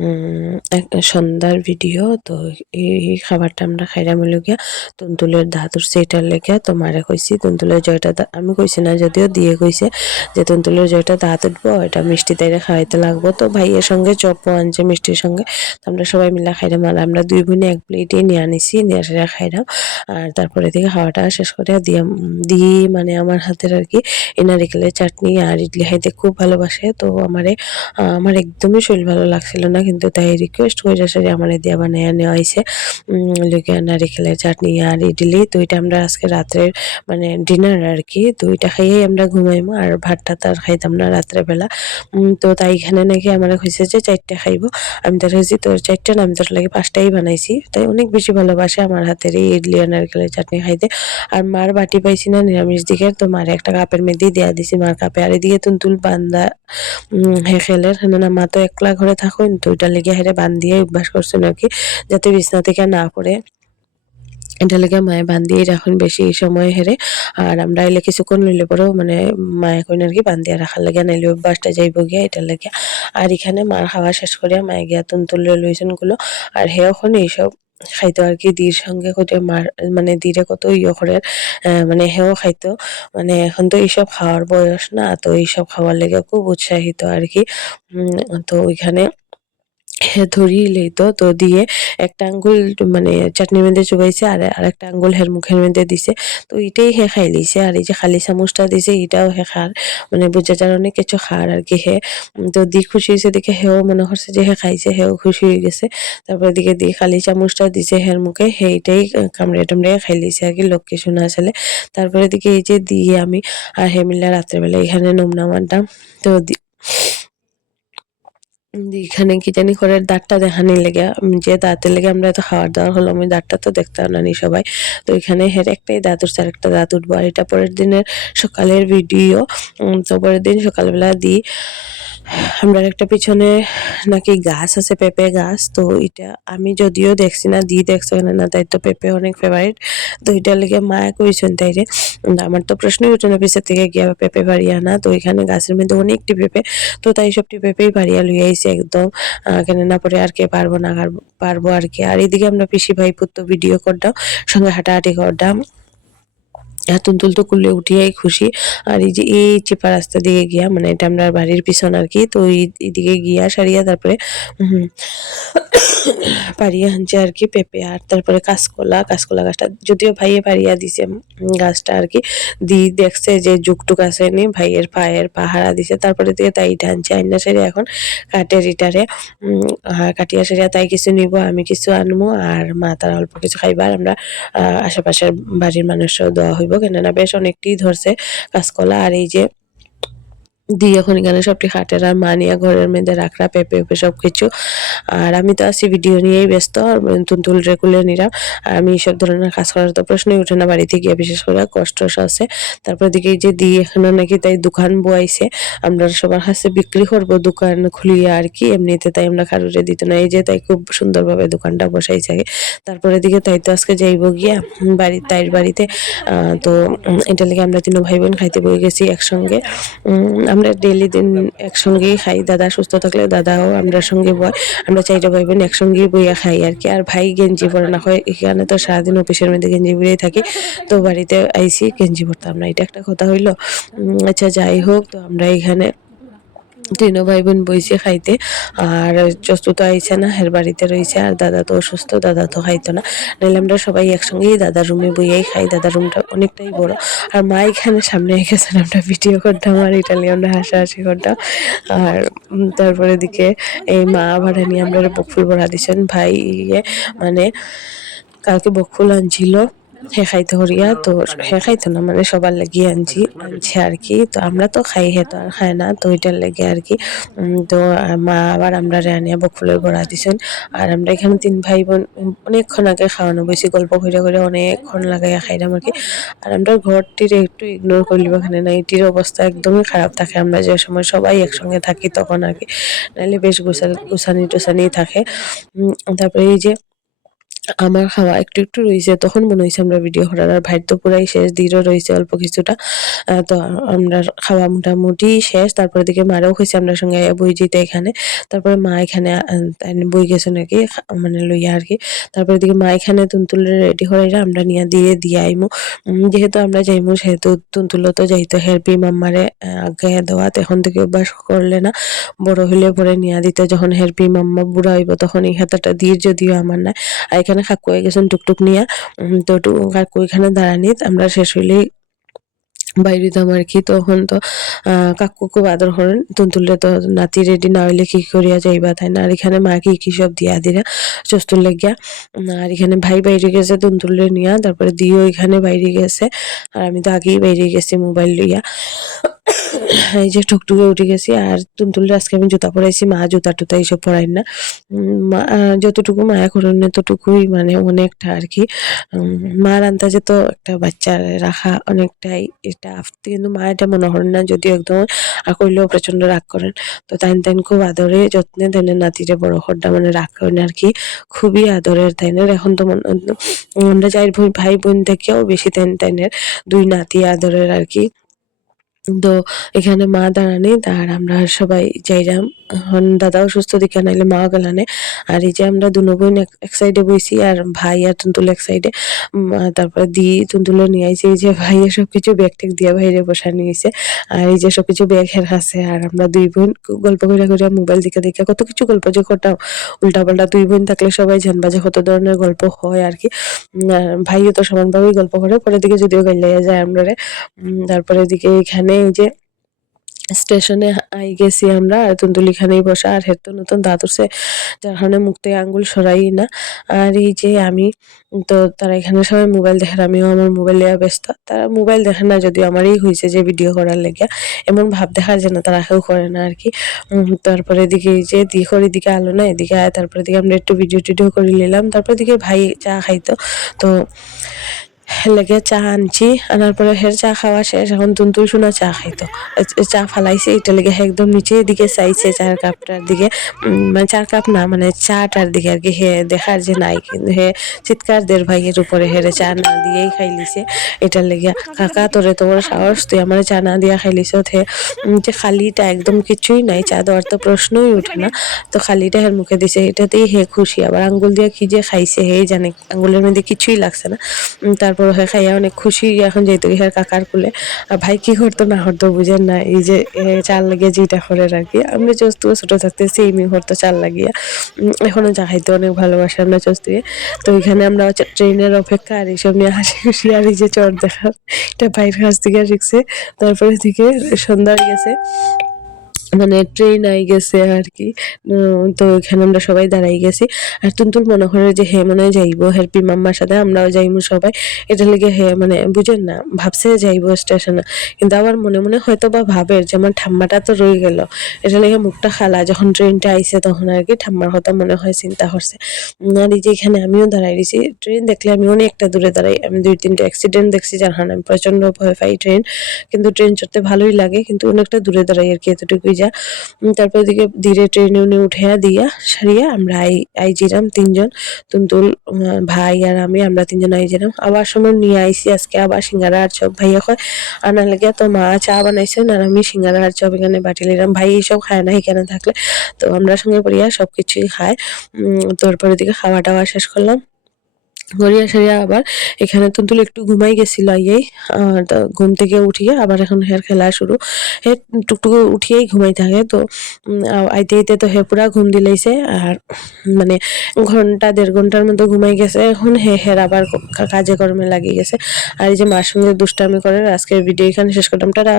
উম, এক সন্ধ্যার ভিডিও তো এই খাবারটা আমরা খাইলাম হইল গিয়া তুনতুলের দাঁত উঠছে এটার লেগে তোমারে কইছি তন্তুলের জয়টা আমি কইছি না যদিও দিয়ে কইছে যে তন্তুলের জয়টা দাঁত উঠবো এটা মিষ্টি তাইরে খাওয়াইতে লাগবো। তো ভাইয়ের সঙ্গে চপও আনছে মিষ্টির সঙ্গে তো আমরা সবাই মিলে খাইলাম আর আমরা দুই বোনে এক প্লেটই নিয়ে আনিছি নিয়ে সেটা খাইলাম আর তারপরে থেকে খাওয়াটা শেষ করে দিয়ে দিয়ে মানে আমার হাতের আর কি এই নারিকেলের চাটনি আর ইডলি খাইতে খুব ভালোবাসে তো আমারে আমার একদমই শরীর ভালো লাগছিল না কিন্তু তাই রিকোয়েস্ট করে সেটা আমার দিয়া বানাইয়া নেওয়া হয়েছে লুকিয়া নারিকেলের চাটনি আর ইডলি তো এটা আমরা আজকে রাত্রের মানে ডিনার আর কি তো এটা খাইয়েই আমরা ঘুমাইমো আর ভাতটা তার খাইতাম না রাত্রে বেলা তো তাই এখানে নাকি আমার হয়েছে যে চারটে খাইবো। আমি তার হয়েছি তোর চারটে না, আমি তোর লাগে পাঁচটাই বানাইছি। তাই অনেক বেশি ভালোবাসে আমার হাতের এই ইডলি আর নারকেলের চাটনি খাইতে। আর মার বাটি পাইছি না নিরামিষ দিকে, তো মার একটা কাপের মধ্যে দেয়া দিছি মার কাপে। আর এদিকে তুনতুল বান্দা হে খেলের। না, মা তো একলা ঘরে থাকুন, তো ওইটা লেগে হেরে বান্ধিয়ে অভ্যাস করছেন আর কি যাতে বিছনা থেকে না পড়ে। এটা লেগে মায়ে বান্ধিয়ে রাখুন বেশি সময় হেরে। আর আমরা এলে কিছুক্ষণ লইলে পরেও মানে মায়ে কইন আর কি বান্ধিয়া রাখার লাগে, নাইলে অভ্যাসটা যাইব গিয়া এটা লেগে। আর এখানে মার খাওয়া শেষ করিয়া মায়ে গিয়া তুনতুলে লইছেনগুলো। আর হে ওখানে এইসব খাইতো আর কি দির সঙ্গে কত মার মানে দিরে কত ইয়ে করে মানে হেও খাইতো। মানে এখন তো এইসব খাওয়ার বয়স না, তো এইসব খাওয়ার লেগে খুব উৎসাহিত আর কি। তো ওইখানে ধরিয়ে লইতো তো দিয়ে একটা আঙ্গুল মানে চাটনির মধ্যে চুবাইছে আর আরেকটা আঙ্গুল হের মুখের মধ্যে দিছে। তো এটাই হে খাই লিছে আর এই যে খালি চামচটা দিছে এটাও হে খার। মানে বুঝা যার অনেক কিছু খার আর কি হে। তো দি খুশি হয়েছে দেখে হেও মনে করছে যে হে খাইছে, হেও খুশি হয়ে গেছে। তারপরে দিকে দি খালি চামচটা দিছে হের মুখে সেইটাই কামড়ে টামড়ে খাই লিছে আর কি লক্ষ্মী শোনা আসলে। তারপরে দিকে এই যে দিয়ে আমি আর হে মিল্লা রাত্রেবেলা এখানে নোমনা মারতাম তো এখানে কি জানি করে দাঁতটা দেখানি লেগে যে দাঁতের লেগে আমরা এত খাওয়ার দাওয়ার হলো, আমি দাঁতটা তো দেখতাম না নি সবাই। তো এখানে হের একটাই দাঁত উঠছে একটা দাঁত উঠবো। আর এটা পরের দিনের সকালের ভিডিও তো পরের দিন সকালবেলা দিই। আমরা একটা পিছনে নাকি গাছ আছে পেঁপে গাছ। তো এটা আমি যদিও দেখছি না দি দেখছ না না তাই তো পেঁপে অনেক ফেভারিট তো এটার লেগে মায়া কইছেন তাইরে উম, আমার তো প্রশ্নই উঠে না পিছের থেকে গিয়া পেঁপে বাড়ি আনা। তো এখানে গাছের মধ্যে অনেকটি পেঁপে তো তাই সবটি পেঁপেই বাড়িয়া লইয়া আইছে একদম। কেন না পরে আর কে পারব না পারব আর কি। আর এদিকে আমরা পিসি ভাই পুত্র ভিডিও করতাম সঙ্গে হাঁটাহাঁটি করতাম হাতুন তুলতো কুলে উঠিয়াই খুশি। আর এই যে এই চেপা রাস্তা দিকে গিয়া মানে এটা আমরা বাড়ির পিছন আর কি তো এইদিকে গিয়া সারিয়া তারপরে পারিয়া আনছে আর কি পেঁপে। আর তারপরে কাঁচকলা কাঁচকলা গাছটা যদিও ভাইয়ে পারিয়া দিছে গাছটা আর কি দি দেখছে যে যুগটুক আছে নি ভাইয়ের পায়ের পাহারা দিছে। তারপরে দিয়ে তাই টানছে আইনা সেরে এখন কাটের ইটারে উম, কাটিয়া সেরিয়া তাই কিছু নিব আমি কিছু আনব আর মা তারা অল্প কিছু খাইবার আমরা আশেপাশের বাড়ির মানুষও দেওয়া হইব। কেননা বেশ অনেকটি ধরছে কাঁচকলা আর এই যে দিয়ে এখন এখানে সবটি খাটের আর মানিয়া ঘরের মধ্যে রাখরা, পেঁপে পেঁপে সব কিছু আর আমি তো আছি ভিডিও নিয়েই ব্যস্ত, আর তুলতুল রেগুলে নিলাম। আর আমি সব ধরনের কাজ করার তো প্রশ্নই উঠে না বাড়িতে গিয়ে, বিশেষ করে কষ্ট আছে। তারপর দিকে যে দিয়ে এখানে নাকি তাই দোকান বয়াইছে। আমরা সবার কাছে বিক্রি করব, দোকান খুলিয়ে আর কি, এমনিতে তাই আমরা কারোরে দিত না। এই যে তাই খুব সুন্দরভাবে দোকানটা বসাই বসাইছে তারপরে দিকে তাই তো আজকে যাইব গিয়া, বাড়ি, তাইর বাড়িতে। তো এটা লেগে আমরা তিন ভাই বোন খাইতে বই গেছি একসঙ্গে। আমরা ডেলি দিন একসঙ্গেই খাই। দাদা সুস্থ থাকলে দাদাও আমরা সঙ্গে বয়, আমরা চাইটা ভাই বোন একসঙ্গেই বইয়া খাই আর কি। আর ভাই গেঞ্জি পরে না হয়, এখানে তো সারাদিন অফিসের মধ্যে গেঞ্জি পরেই থাকি। তো বাড়িতে আইসি, গেঞ্জি পরতাম না। এটা একটা কথা হইল। আচ্ছা যাই হোক, তো আমরা এখানে তিন ভাই বোন বইছে খাইতে। আর চস্তু তো আইছে না, হের বাড়িতে রয়েছে আর দাদা তো অসুস্থ, দাদা তো খাইতো না। নাহলে আমরা সবাই একসঙ্গেই দাদার রুমে বইয়াই খাই, দাদার রুমটা অনেকটাই বড়। আর মা এখানে সামনে গেছেন আমরা ভিডিও করতাম, আর ইটালি আমরা হাসাহাসি করতাম। আর তারপরে দিকে এই মা ভাড়া নিয়ে আমরা বকফুল ভরা দিছেন। ভাই মানে কালকে বকফুল আনছিল। হে খাইতে হরিয়া তো হে খাইতো না মানে সবার লাগিয়ে আনছি আনছি আর কি। তো আমরা তো খাই হে তো আর খায় না তো ওইটার লেগে আর কি। তো মা আবার আমরা রানিয়া বকুলের বড়া দিছেন আর আমরা এখানে তিন ভাই বোন অনেকক্ষণ আগে খাওয়ানো বেশি গল্প করে করে অনেকক্ষণ লাগাইয়া খাইলাম আর কি। আর আমরা ঘরটির একটু ইগনোর করলিব এখানে না এটির অবস্থা একদমই খারাপ থাকে আমরা যে সময় সবাই একসঙ্গে থাকি তখন আর কি। নাহলে বেশ গুছানি টুসানি থাকে। তারপরে এই যে আমার খাওয়া একটু একটু রয়েছে তখন মনে হয়েছে আমরা ভিডিও করার আর ভাইয়ের তো পুরাই শেষ দিরও রয়েছে অল্প কিছুটা। তো আমরা খাওয়া মোটামুটি শেষ, তারপরে দিকে মারাও হয়েছে আমরা সঙ্গে বই যেতে এখানে। তারপরে মা এখানে বই গেছে নাকি মানে লইয়া আর কি। তারপরে দিকে মা এখানে তুনতুলে রেডি করাইরা আমরা নিয়ে দিয়ে দিয়ে আইমু। যেহেতু আমরা যাইমু, সেহেতু তুনতুলো তো যাইতো হেরপি মাম্মারে আগে দেওয়া এখন থেকে অভ্যাস করলে না। বড় হইলে পরে নিয়া দিতে, যখন হেরপি মাম্মা বুড়া হইব, তখন এই হাতাটা দিয়ে যদিও আমার না আর এখানে কাকু হয়ে গেছেন টুকটুক নিয়ে। তো কাকু এখানে দাঁড়ানি আমরা শেষ হইলেই বাইরে দিতাম আর কি। তখন তো কাকু খুব আদর করেন। তুলতুলে তো নাতি রেডি না হইলে কি করিয়া যাইবা তাই না? আর এখানে মা কি কি সব দিয়া দিরা? লাগিয়া। উম, আর এখানে ভাই বাইরে গেছে তুলতুলে নিয়া। তারপরে দিও এখানে বাইরে গেছে। আর আমি তো আগেই বাইরে গেছি মোবাইল লইয়া। এই যে টুকটুকে উঠে গেছি আর তুলতুলে আজকে আমি জুতা পরাইছি, মা জুতা টুতা এইসব পরাই না। মা যতটুকু মায়া করেন ততটুকুই মানে অনেকটা আর কি। মার আন্দাজে তো একটা বাচ্চা রাখা অনেকটাই এটা কিন্তু মা এটা মনে করেন না, যদিও একদম আর করলেও প্রচণ্ড রাগ করেন। তো তাইন তাইন খুব আদরে যত্নে তাইনের নাতিরে বড় খড্ডা মানে রাগ করেন আর কি। খুবই আদরের তাইনের। এখন তো মনে আমরা যাই ভাই বোন থেকেও বেশি তাইন তাইনের দুই নাতি আদরের আর কি। তো এখানে মা দাঁড়ানি, আর আমরা সবাই এখন দাদাও সুস্থ দিকে নাইলে মা গেলানে। আর এই যে আমরা দুনো বোন এক- সাইডে বইছি, আর ভাই আর তুন্তুল এক সাইডে তারপরে দি তুন্তুলে নিয়ে আইছে, এই যে ভাইয়া সবকিছু ব্যাগ টেক দিয়ে বাইরে বসা নিয়েছে। আর এই যে সবকিছু ব্যাগ হের কাছে আর আমরা দুই বোন গল্প করে করে মোবাইল দিকে দেখে কত কিছু গল্প যে করতাম উল্টা পাল্টা দুই বোন থাকলে সবাই জানবা যে কত ধরনের গল্প হয় আর কি। ভাইও তো সমানভাবেই গল্প করে, পরের দিকে যদিও গাইলাইয়া যায় আমরা তারপরে এদিকে এখানে এই যে স্টেশনে আই গেছি আমরা আর তুন্দুলি খানেই বসা, আর হের তো নতুন উঠছে, যার কারণে মুখ আঙ্গুল সরাই না। আর এই যে আমি, তো তারা এখানে সবাই মোবাইল দেখেন আমিও আমার মোবাইল লিয়া ব্যস্ত। তারা মোবাইল দেখে না, যদিও আমারই হয়েছে যে ভিডিও করার লেগে, এমন ভাব দেখার যে না তারা কেউ করে না আর কি। তারপরে এদিকে যে দিঘর এদিকে আলো না, এদিকে আয়, তারপরে দিকে আমরা একটু ভিডিও টিডিও করে নিলাম। তারপরে দিকে ভাই চা খাইতো। তো লেগে চা আনছি আনার পরে হের চা খাওয়া শেষ এখন তুনতুল শোনা চা খাইতো। চা ফালাইছে এটা লেগে একদম নিচের দিকে চাইছে চার কাপটার দিকে মানে চার কাপ না মানে চাটার দিকে আর কি হে দেখার যে নাই কিন্তু হে চিৎকার দের ভাইয়ের উপরে হেরে চা না দিয়েই খাইলিছে। এটার লেগে কাকা তোরে তোমার সাহস তুই আমার চা না দিয়া খাইলিছ হে যে খালিটা একদম কিছুই নাই চা দেওয়ার তো প্রশ্নই উঠে না। তো খালিটা হের মুখে দিছে এটাতেই হে খুশি আবার আঙ্গুল দিয়ে কি যে খাইছে হে জানে আঙ্গুলের মধ্যে কিছুই লাগছে না। উম, তারপর হে খাইয়া অনেক খুশি। এখন যেহেতু ইহার কাকার কুলে। আর ভাই কি করতো না হরতো বুঝেন না এই যে চাল লাগিয়ে যেটা করে রাখি আমরা চস্তু ছোট থাকতে সেমই করতো চাল লাগিয়া। উম, এখনও চা খাইতে অনেক ভালোবাসে আমরা চস্তুয়ে তো এখানে আমরা ট্রেনের অপেক্ষা আর এইসব নিয়ে হাসি খুশি আর এই যে চট দেখা এটা ভাইয়ের কাছ থেকে শিখছে। তারপরে থেকে সন্ধ্যা হয়ে গেছে। মানে ট্রেন আই গেছে আর কি তো এখানে আমরা সবাই দাঁড়াই গেছি। আর তুনতুল মনে করে যে, হে, মনে যাইবো হেরপি মাম্মার সাথে, আমরাও যাইবো সবাই। এটা লেগে হে মানে বুঝেন না, ভাবছে যাইবো স্টেশনে। কিন্তু আবার মনে মনে হয়তো বা ভাবে যে, আমার ঠাম্মাটা তো রয়ে গেল। এটা লেগে মুখটা খালা, যখন ট্রেনটা আইছে তখন আর কি ঠাম্মার কথা মনে হয় চিন্তা করছে। আর এই যে এখানে আমিও দাঁড়াই রয়েছি। ট্রেন দেখলে আমি অনেকটা দূরে দাঁড়াই। আমি দুই তিনটা অ্যাক্সিডেন্ট দেখছি যার কারণে আমি প্রচণ্ড ভয় পাই ট্রেন কিন্তু ট্রেন চড়তে ভালোই লাগে, কিন্তু অনেকটা দূরে দাঁড়াই আর কি এতটুকুই যা। তারপর দিকে ধীরে ট্রেনে উনি উঠে দিয়া সারিয়া আমরা আই আই জিরাম তিনজন তুনতুল ভাই আর আমি আমরা তিনজন আই জিরাম আবার সময় নিয়ে আইসি আজকে আবার সিঙ্গারা আর চপ ভাইয়া কয় আনার লাগিয়া তো মা চা বানাইছেন আর আমি সিঙ্গারা আর চপ এখানে বাটি নিলাম ভাই এইসব খায় না এখানে থাকলে। তো আমরা সঙ্গে পড়িয়া সব কিছুই উম, তারপরে দিকে খাওয়া টাওয়া শেষ করলাম। গড়িয়া সারিয়া আবার এখানে তুন্তুল একটু ঘুমাই গেছিল আইয়াই, আর ঘুম থেকে উঠিয়ে আবার এখন হের খেলা শুরু। হে টুকটুকু উঠিয়েই ঘুমাই থাকে, তো আইতে আইতে তো হে পুরা ঘুম দিলাইছে, আর মানে ঘণ্টা দেড় ঘণ্টার মতো ঘুমাই গেছে, এখন হে হের আবার কাজে কর্মে লাগিয়ে গেছে। আর এই যে মার সঙ্গে দুষ্টামি করে, আজকের ভিডিও এখানে শেষ করলাম, টাটা!